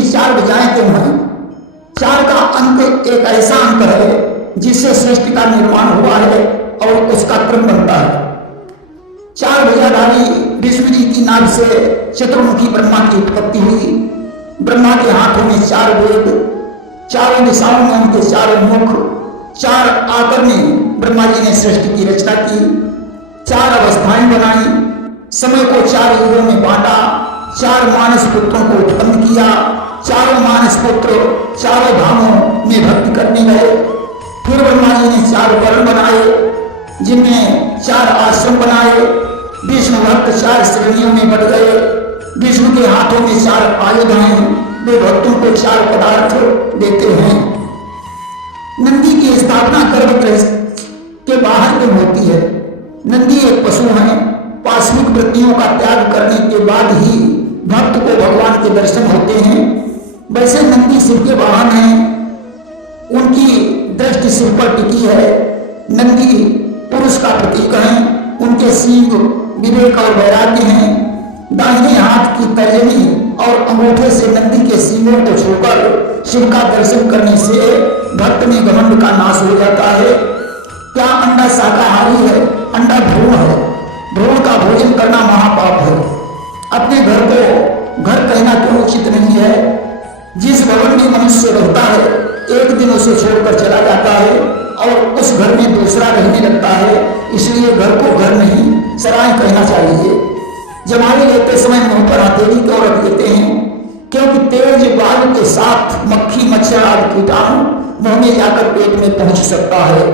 की चार भुजाएं क्यों हैं? चार का अंक एक ऐसा अंक है जिससे सृष्टि का निर्माण हुआ है और उसका क्रम बनता है। चार भुजाधारी विष्णु जी की नाभ से चतुर्मुखी ब्रह्मा की उत्पत्ति हुई। ब्रह्मा के हाथों में चार वेद, चारों दिशाओं में उनके चारों मुख, चार आकर में ब्रह्मा जी ने सृष्टि की रचना की, चार अवस्थाएं बनाई, समय को चार युगों में बांटा, चार मानस पुत्रों को उत्पन्न किया। चारों मानस पुत्र चारों धामों में भक्ति करने गए। फिर ब्रह्मा जी ने चार वर्ण बनाए जिनमें चार आश्रम बनाए। विष्णु भक्त चार श्रेणियों में बढ़ गए। विष्णु के हाथों में चार आयुध हैं, वे भक्तों को चार पदार्थ देते हैं। नंदी की स्थापना गर्भगृह के बाहर क्यों होती है? नंदी एक पशु है। पाश्विक वृत्तियों का त्याग करने के बाद ही भक्त को भगवान के दर्शन होते हैं। वैसे नंदी शिव के वाहन हैं, उनकी दृष्टि सिर पर टिकी है। नंदी पुरुष का प्रतीक है, उनके सींग विवेक और वैराग्य हैं। दाहिने हाथ की तर्जनी और अंगूठे से नंदी के सींगों को छूकर शिव का दर्शन करने से भक्त में घमंड का नाश हो जाता है। क्या अंडा शाकाहारी है? अंडा भ्रूण है। भ्रूण का भोजन करना महापाप है। अपने घर को घर कहना क्यों उचित नहीं है? जिस भवन में मनुष्य रहता है एक दिन उसे छोड़कर चला जाता है और उस घर में दूसरा रहने लगता है, इसलिए घर को घर नहीं सराय कहना चाहिए। जमाई लेते समय मुंह पर हथेली क्यों रख देते हैं? क्योंकि तेज वायु के साथ मक्खी मच्छर आदि कीटाणु मुंह में जाकर पेट में पहुंच सकता है।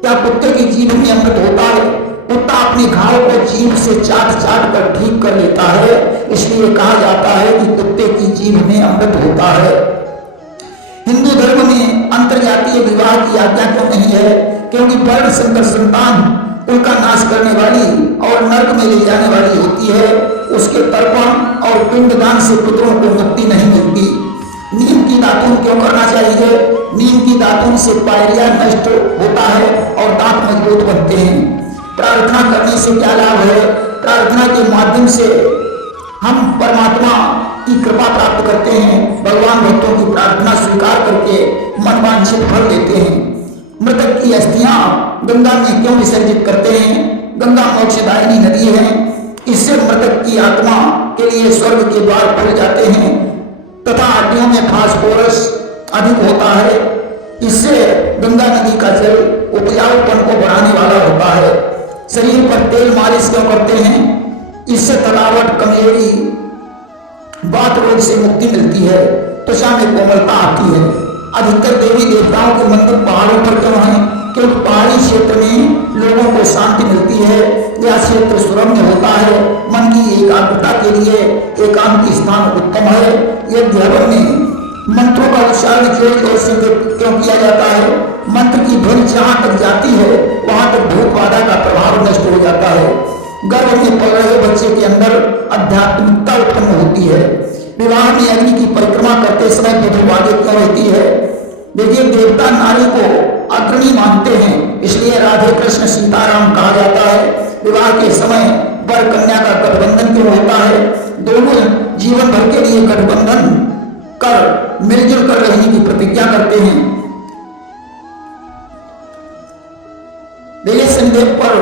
क्या कुत्ते की जीभ में अमृत होता है? कुत्ता अपने घाव को जीभ से चाट चाट कर ठीक कर लेता है, इसलिए कहा जाता है कि कुत्ते की जीभ में अमृत होता है। हिंदू धर्म में अंतर्जातीय विवाह की आज्ञा क्यों नहीं है? क्योंकि वर्ण संकर संतान कुल का नाश करने वाली और नरक में ले जाने वाली होती है। उसके तर्पण और पिंडदान से पुत्रों को मुक्ति नहीं मिलती। नीम की दातून क्यों करना चाहिए? नीम की दातून से पायरिया नष्ट होता है और दांत मजबूत बनते हैं। प्रार्थना करने से क्या लाभ है? प्रार्थना के माध्यम से हम परमात्मा की कृपा प्राप्त करते हैं। भगवान भक्तों की प्रार्थना स्वीकार करके मनवांछित फल देते हैं। मृतक की अस्थियां गंगा में क्यों विसर्जित करते हैं? गंगा मोक्षदायिनी नदी है। इससे मृतक की आत्मा के लिए स्वर्ग के द्वार खुल जाते हैं तथा हड्डियों में फास्फोरस अधिक होता है। इससे गंगा नदी का जल उपजाऊपन को बढ़ाने वाला होता है। शरीर पर तेल मालिश क्यों करते हैं? इससे थकावट, कमजोरी, बात रोग से मुक्ति मिलती है, त्वचा में कोमलता आती है। अधिकतर देवी देवताओं के मंदिर पहाड़ों पर क्यों हैं? क्योंकि पहाड़ी क्षेत्र में लोगों को शांति मिलती है। यह क्षेत्र सुरम्य होता है। मन की एकाग्रता के लिए एकांत स्थान उत्तम है। यज्ञ हवन में मंत्रों का उच्चारण जोर जोर से क्यों किया जाता है? मंत्र की ध्वनि जहां तक जाती है वहां तक भूत बाधा का प्रभाव नष्ट हो जाता है। गर्भ में पल रहे बच्चे के अंदर आध्यात्मिकता उत्पन्न होती है। विवाह में अग्नि की परिक्रमा करते समय विधुवादी क्यों रहती है? देखिए, देवता नारी को अग्रणी मानते हैं, इसलिए राधे कृष्ण सीताराम कहा जाता है। विवाह के समय वर कन्या का गठबंधन क्यों होता है? दोनों जीवन भर के लिए गठबंधन कर मिलजुल कर रहने की प्रतिज्ञा करते हैं। देखिए, संदेह पर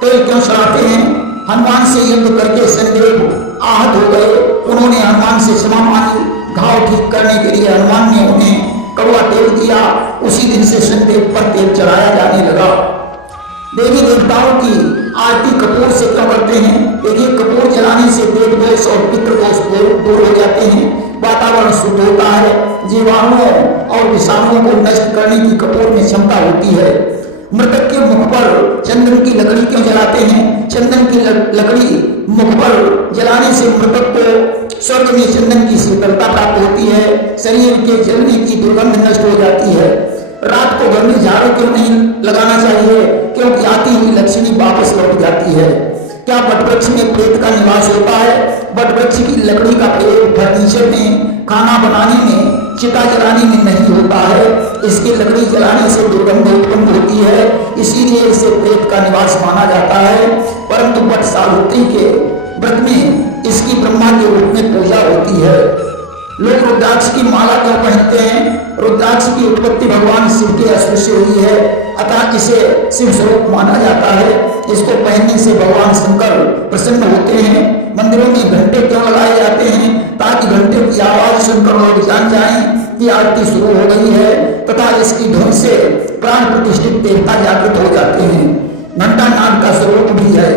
तेल क्यों चढ़ाते हैं? हनुमान से युद्ध करके संदेह आहत हो गए, उन्होंने हनुमान से क्षमा मांगी। घाव ठीक करने के लिए हनुमान ने उन्हें कड़वा तेल दिया। उसी दिन से संदेह पर तेल चढ़ाया जाने लगा। देवी देवताओं की आरती कपूर से क्यों करते हैं? देखिए, कपूर जलाने से देव दोष और पितृ दोष दूर हो जाते हैं, वातावरण शुद्ध होता है। जीवाणुओं और विषाणुओं को नष्ट करने की कपूर में क्षमता होती है। मृतक के मुख पर चंदन की लकड़ी क्यों जलाते हैं? चंदन की लकड़ी मुख पर जलाने से मृतक को स्वर्ग में चंदन की शीतलता प्राप्त होती है। शरीर के जलने की दुर्गंध नष्ट हो जाती है। रात को घर में झाड़ू क्यों नहीं लगाना चाहिए? क्योंकि आती हुई लक्ष्मी वापस लौट जाती है। क्या वटवृक्ष में प्रेत का निवास होता है? वटवृक्ष की लकड़ी का प्रयोग फर्नीचर में, खाना बनाने में, चिता जलाने में नहीं होता है। इसकी लकड़ी जलाने से दुर्गंध उत्पन्न होती है, इसीलिए इसे प्रेत का निवास माना जाता है। परंतु वट सावित्री के व्रत में इसकी ब्रह्मा के रूप में पूजा होती है। लोग रुद्राक्ष की माला क्यों पहनते हैं? रुद्राक्ष की उत्पत्ति भगवान शिव के अस्त्र से हुई है, अतः इसे शिव स्वरूप माना जाता है। इसको पहनने से भगवान शंकर प्रसन्न होते हैं। मंदिरों में घंटे क्यों लगाए जाते हैं? ताकि घंटे की आवाज सुनकर लोग जान जाएं कि आरती शुरू हो गई है, तथा इसकी धुन से प्राण प्रतिष्ठित देवता जागृत हो जाते हैं। घंटा नाद का स्वरूप भी है।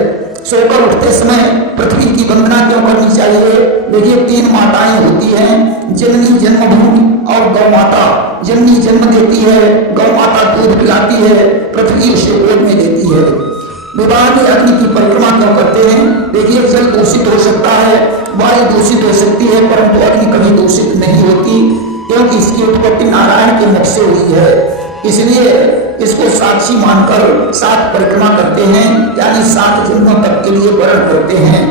सोकर उठते समय पृथ्वी की वंदना क्यों करनी चाहिए? देखिए, 3 माताएं होती हैं, जननी जन्मभूमि और गौ माता। जननी जन्म देती है, गौ माता दूध पिलाती है, पृथ्वी उसे गोद में देती है। विवाह में अग्नि की परिक्रमा क्यों करते हैं? देखिए, जल दूषित हो सकता है, वायु दूषित हो सकती है, परंतु अग्नि कभी दूषित नहीं होती, क्योंकि इसकी उत्पत्ति नारायण के मुख से हुई है। इसलिए इसको साक्षी मानकर 7 परिक्रमा करते हैं, यानी 7 जन्मों तक के लिए वर्ण करते हैं।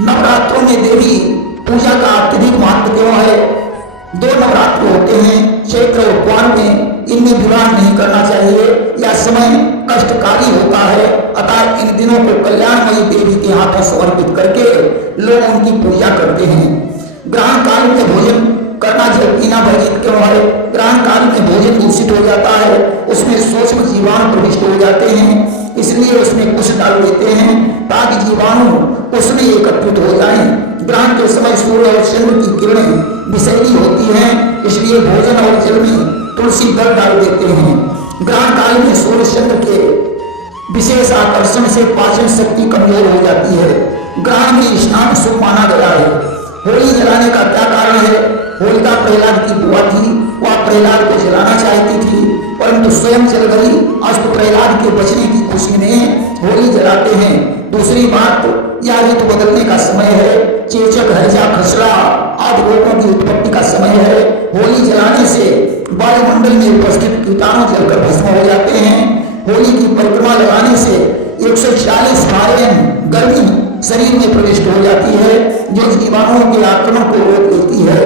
नवरात्रों में देवी पूजा का अत्यधिक महत्व क्यों है? 2 नवरात्र होते हैं, चैत्र और क्वान में। इनमें विवाह नहीं करना चाहिए, यह समय कष्टकारी होता है, अतः इन दिनों को कल्याणमयी देवी के हाथों समर्पित करके लोग उनकी पूजा करते हैं। ग्रहण काल में भोजन करना जल पीना वर्जित क्यों है? ग्रहण काल में भोजन दूषित हो जाता है, उसमें सूक्ष्म जीवाणु प्रविष्ट हो जाते हैं, इसलिए उसमें कुछ डाल देते हैं ताकि जीवाणु उसमें एकत्रित हो जाएं। ग्रहण के समय सूर्य और चंद्र की किरणें विषैली होती हैं, इसलिए भोजन और जल में तुलसी दल डाल देते हैं। ग्रहण काल में सूर्य चंद्र के विशेष आकर्षण से पाचन शक्ति कमजोर हो जाती है। ग्रहण में स्नान शुभ माना गया है। होली जलाने का क्या कारण है? होलिका प्रहलाद की बुआ थी, वह प्रहलाद को जलाना चाहती थी, परंतु स्वयं जल गई। अस्त प्रहलाद के बचने की खुशी में होली जलाते हैं। दूसरी बात, यह ऋतु बदलने का समय है। चेचक, हैजा, खसरा आदि रोगों की उत्पत्ति का समय है। होली जलाने से वायुमंडल में उपस्थित कीटाणु जलकर भस्म हो जाते हैं। होली की परिक्रमा लगाने से 140 फारेन गर्मी शरीर में प्रविष्ट हो जाती है, जो जीवाणुओं के आक्रमण को रोक देती है।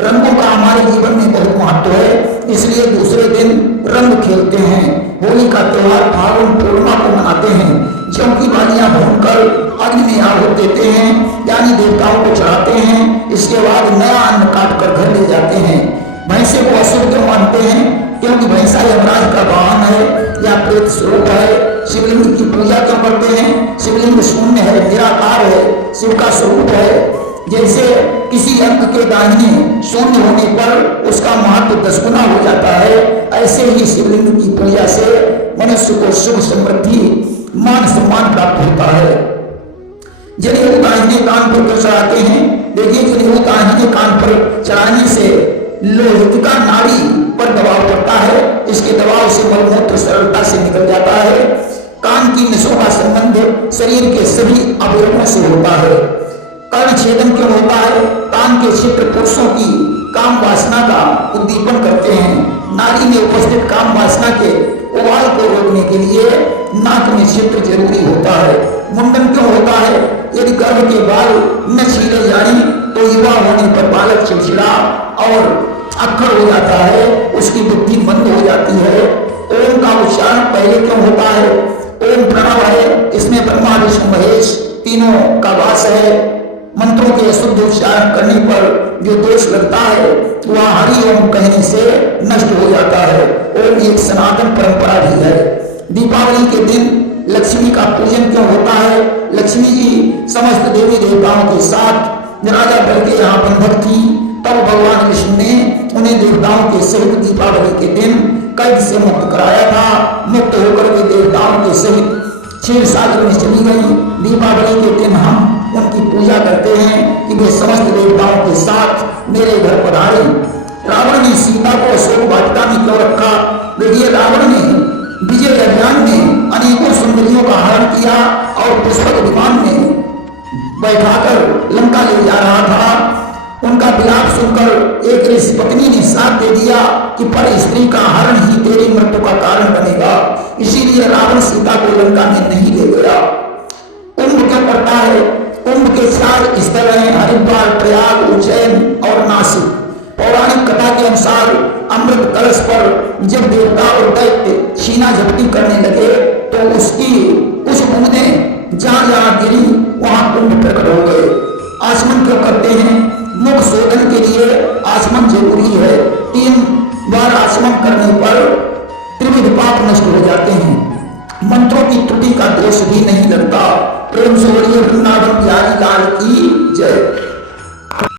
रंगों का हमारे जीवन में बहुत महत्व है, इसलिए दूसरे दिन रंग खेलते हैं। होली का त्योहार फागुन पूर्णिमा को मनाते हैं। चौकी बालियां भूनकर अग्नि में आहुति देते हैं, यानी देवताओं को चढ़ाते हैं। इसके बाद नया अन्न काट कर घर ले जाते हैं। भैंसे को अशुभ क्यों मानते हैं? क्योंकि भैंसा यमराज का वाहन है या प्रेत स्वरूप है। शिवलिंग की पूजा क्यों करते हैं? शिवलिंग शून्य है, निराकार है, शिव का स्वरूप है। जैसे किसी अंक के दाहिने शून्य होने पर उसका महत्व 10 गुना हो जाता है, ऐसे ही शिवलिंग की पूजा से मनुष्य को सुख समृद्धि मान सम्मान प्राप्त होता है। जनेऊ दाहिने कान पर क्यों चढ़ाते हैं? देखिए, जनेऊ दाहिने कान पर चढ़ाने से लोहिका नाड़ी पर दबाव पड़ता है, इसके दबाव से मलमूत्र सरलता से निकल जाता है। कान की नसों का संबंध शरीर के सभी अवयवों से होता है। कर्ण छेदन क्यों होता है? कान के क्षेत्र पुरुषों की काम वासना का उद्दीपन करते हैं। नारी में उपस्थित काम वासना के उबाल को रोकने के लिए नाक में क्षेत्र जरूरी होता है। मुंडन क्यों होता है? यदि गर्भ के बाल न छीले जाए तो युवा होने पर बालक चिड़चिड़ा और अक्खर हो जाता है, उसकी बुद्धि मंद हो जाती है। ओम का उच्चारण पहले क्यों होता है? ओम प्रणव है, इसमें ब्रह्मा विष्णु महेश तीनों का वास है। मंत्रों के शुद्ध उच्चारण करने पर जो दोष लगता है वह हरि ओम कहने से नष्ट हो जाता है। ओम एक सनातन परंपरा भी है। दीपावली के दिन लक्ष्मी का पूजन क्यों होता है? लक्ष्मी जी समस्त देवी देवताओं के साथ राजा बल के यहाँ बंधक थी, तब भगवान विष्णु ने उन्हें देवताओं के सहित दीपावली के दिन कैद से मुक्त कराया था। मुक्त होकर के देवताओं के सहित क्षीर सागर में चली गई। दीपावली के दिन हम उनकी पूजा करते हैं कि वे समस्त देवताओं के साथ मेरे घर पधारे। रावण ने सीता को अशोक वाटिका में क्यों रखा? देखिए, रावण ने विजय अभियान में अनेकों सुंदरियों का हरण किया और पुष्पक विमान में बैठाकर लंका ले जा रहा था। उनका विलाप सुनकर एक ऋषि पत्नी ने साथ दे दिया कि पर स्त्री का हरण ही तेरी मृत्यु का कारण बनेगा, इसीलिए रावण सीता को लंका में नहीं ले गया। कुंभ क्यों पड़ता है? कुंभ के 4 स्थल हैं, हरिद्वार, प्रयाग, उज्जैन और नासिक। पौराणिक कथा के अनुसार अमृत कलश पर जब देवता और दैत्य छीना झपटी करने लगे तो उसकी कुछ बूंदें जहां जहां गिरी वहां कुंभ प्रकट हो गए। आचमन क्यों करते हैं? मुख शोधन के लिए श्रवण करने पर त्रिविध पाप नष्ट हो जाते हैं, मंत्रों की त्रुटि का दोष भी नहीं लगता। प्रेम से बोलिए वृंदावन बिहारी लाल की जय।